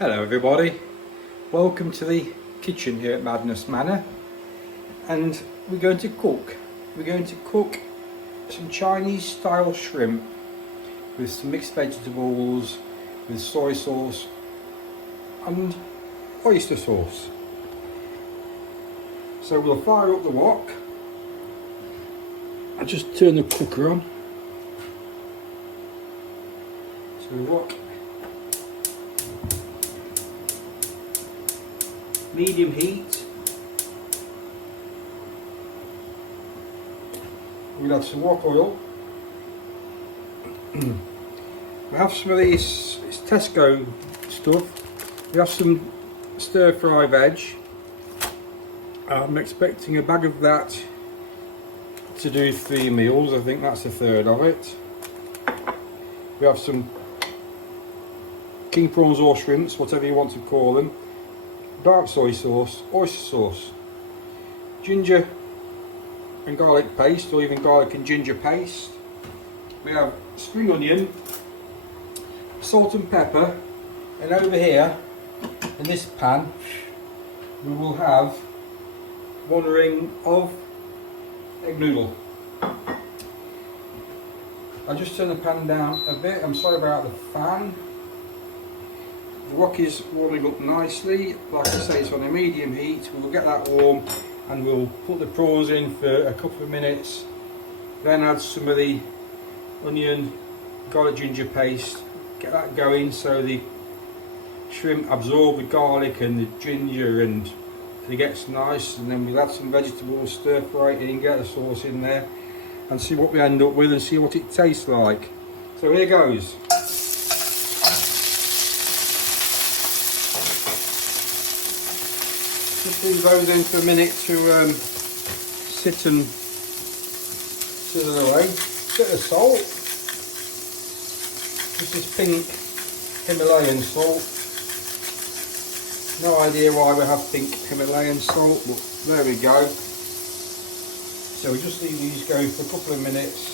Hello everybody, welcome to the kitchen here at Madness Manor, and we're going to cook some Chinese style shrimp with some mixed vegetables, with soy sauce and oyster sauce. So we'll fire up the wok. I just turn the cooker on. So the wok, medium heat. We'll add some wok oil. We have some of these, it's Tesco stuff. We have some stir fry veg. I'm expecting a bag of that to do 3 meals. I think that's a third of it. We have some king prawns or shrimps, whatever you want to call them. Dark soy sauce, oyster sauce, ginger and garlic paste, or even garlic and ginger paste. We have spring onion, salt and pepper, and over here in this pan we will have 1 ring of egg noodle. I just turn the pan down a bit. I'm sorry about the fan. The wok is warming up nicely. Like I say, it's on a medium heat. We'll get that warm and we'll put the prawns in for a couple of minutes. Then add some of the onion, garlic ginger paste. Get that going so the shrimp absorb the garlic and the ginger and it gets nice. And then we'll add some vegetables, stir fry it in, get the sauce in there and see what we end up with and see what it tastes like. So here goes. Just leave those in for a minute to sit and sizzle away. Bit of salt. This is pink Himalayan salt. No idea why we have pink Himalayan salt, but there we go. So we just leave these going for a couple of minutes.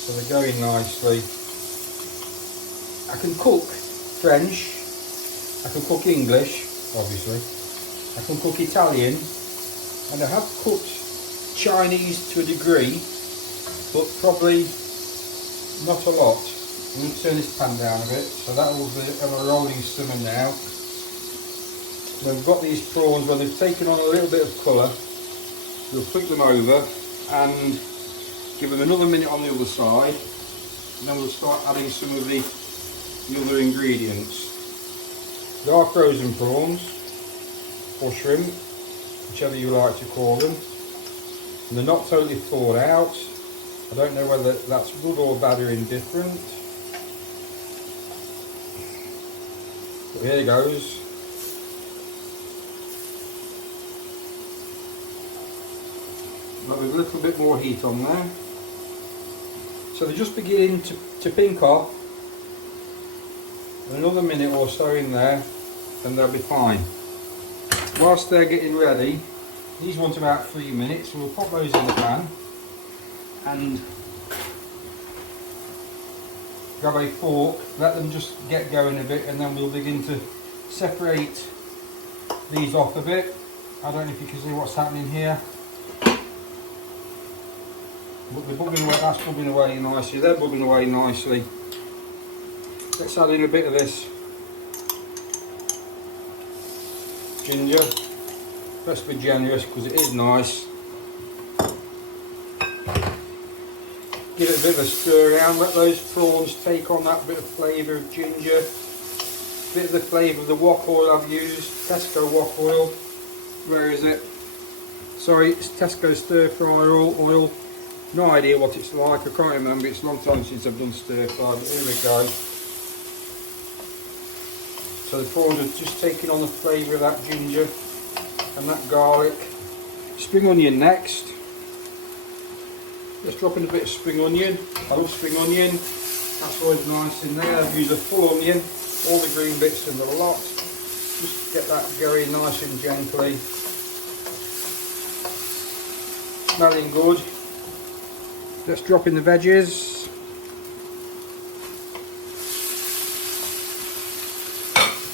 So they're going nicely. I can cook French. I can cook English. Obviously, I can cook Italian, and I have cooked Chinese to a degree, but probably not a lot. I'm going to turn this pan down a bit, so that will be on a rolling simmer now. Then we've got these prawns, when they've taken on a little bit of colour, we'll flip them over and give them another minute on the other side, and then we'll start adding some of the other ingredients. They are frozen prawns or shrimp, whichever you like to call them, and they're not totally thawed out. I don't know whether that's good or bad or indifferent, but here it goes. Got a little bit more heat on there, so they're just beginning to pink off. Another minute or so in there and they'll be fine. Whilst they're getting ready, these want about 3 minutes, so we'll pop those in the pan and grab a fork, let them just get going a bit, and then we'll begin to separate these off a bit. I don't know if you can see what's happening here, but they're bubbling away. That's bubbling away nicely, they're bubbling away nicely. Let's add in a bit of this ginger. Let's be generous because it is nice. Give it a bit of a stir around, let those prawns take on that bit of flavour of ginger. Bit of the flavour of the wok oil I've used, Tesco wok oil. Where is it? Sorry, it's Tesco stir fry oil. No idea what it's like, I can't remember, it's a long time since I've done stir fry, but here we go. So the prawns are just taking on the flavour of that ginger and that garlic. Spring onion next. Let's drop in a bit of spring onion. I love spring onion. That's always nice in there. I've used a full onion, all the green bits and the lot. Just get that going nice and gently. Smelling good. Let's drop in the veggies.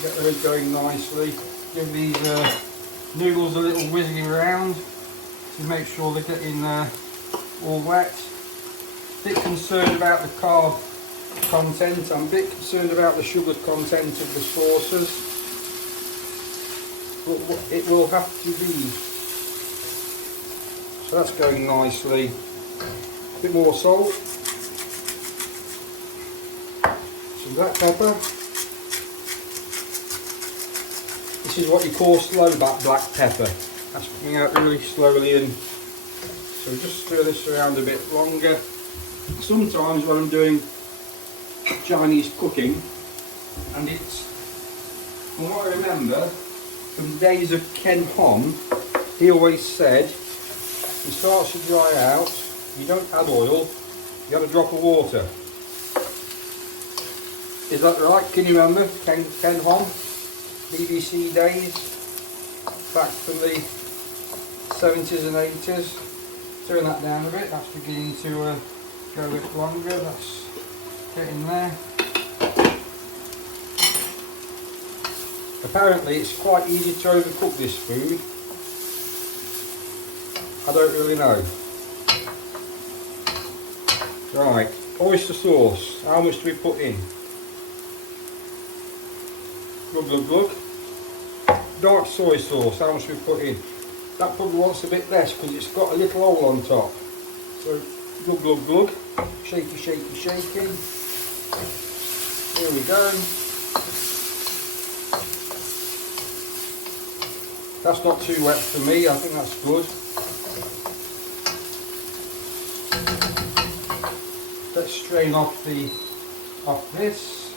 Get those going nicely. Give these noodles a little whizzing around to make sure they're getting all wet. Bit concerned about the carb content. I'm a bit concerned about the sugar content of the sauces, but it will have to be. So that's going nicely. A bit more salt, some black pepper. This is what you call slow black pepper. That's coming out really slowly, and so just stir this around a bit longer. Sometimes when I'm doing Chinese cooking, and it's, from what I remember from the days of Ken Hom, he always said, it starts to dry out, you don't add oil, you add a drop of water. Is that right? Can you remember Ken Hom? BBC days, back from the 70s and 80s. Turn that down a bit, that's beginning to go a bit longer, that's getting there. Apparently it's quite easy to overcook this food. I don't really know. Right, oyster sauce, how much do we put in? Glug glug glug. Dark soy sauce, how much do we put in? That probably wants a bit less because it's got a little hole on top. So glug glug glug. Shaky shaky shaky. Here we go. That's not too wet for me, I think that's good. Let's strain off this.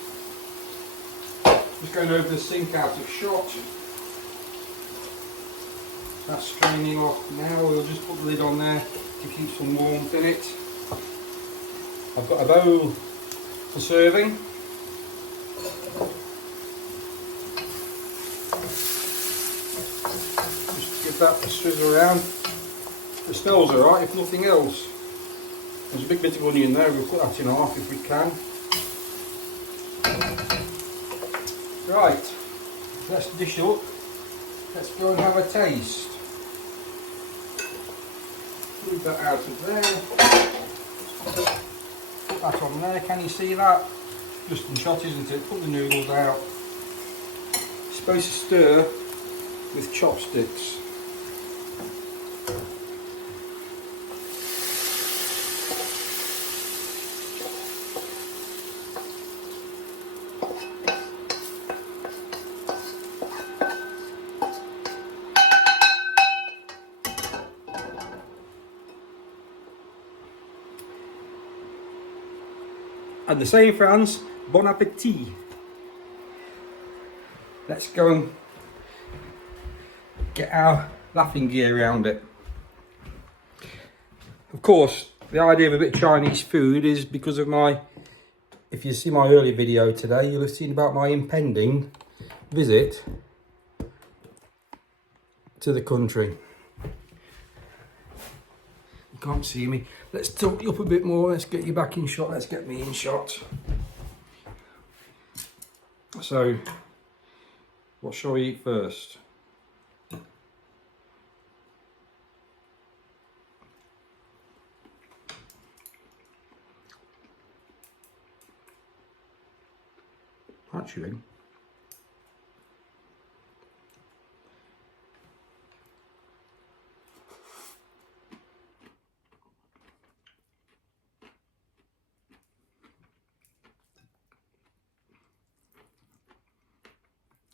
Just going over the sink out of shot. That's straining off now. We'll just put the lid on there to keep some warmth in it. I've got a bowl for serving. Just give that a swizzle around. It smells alright if nothing else. There's a big bit of onion there, we'll put that in half if we can. Right, let's dish up. Let's go and have a taste. Move that out of there. Put that on there, can you see that? Just in shot, isn't it? Put the noodles out. You're supposed to stir with chopsticks. And the same in France, bon appétit. Let's go and get our laughing gear around it. Of course, the idea of a bit of Chinese food is because of my, if you see my earlier video today, you'll have seen about my impending visit to the country. You can't see me. Let's tilt you up a bit more. Let's get you back in shot. Let's get me in shot. So, what shall we eat first? Actually,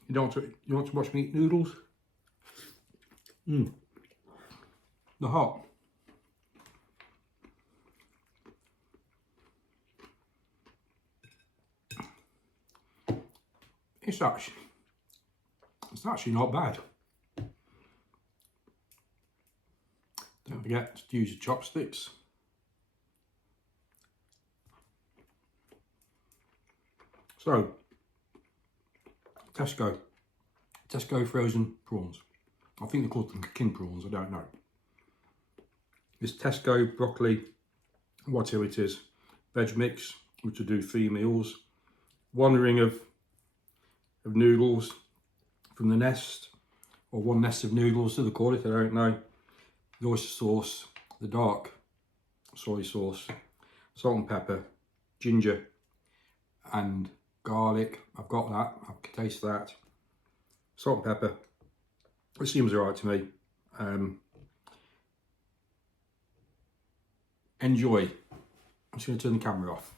you want to watch me eat noodles? They're hot. It's actually not bad. Don't forget to use your chopsticks. So, Tesco frozen prawns. I think they call them king prawns, I don't know. This Tesco broccoli, whatever it is, veg mix, which will do 3 meals. 1 ring of of noodles from the nest, or one nest of noodles, so they call it, I don't know. The oyster sauce, the dark soy sauce, salt and pepper, ginger and garlic. I've got that, I can taste that. Salt and pepper, it seems alright to me. Enjoy. I'm just going to turn the camera off.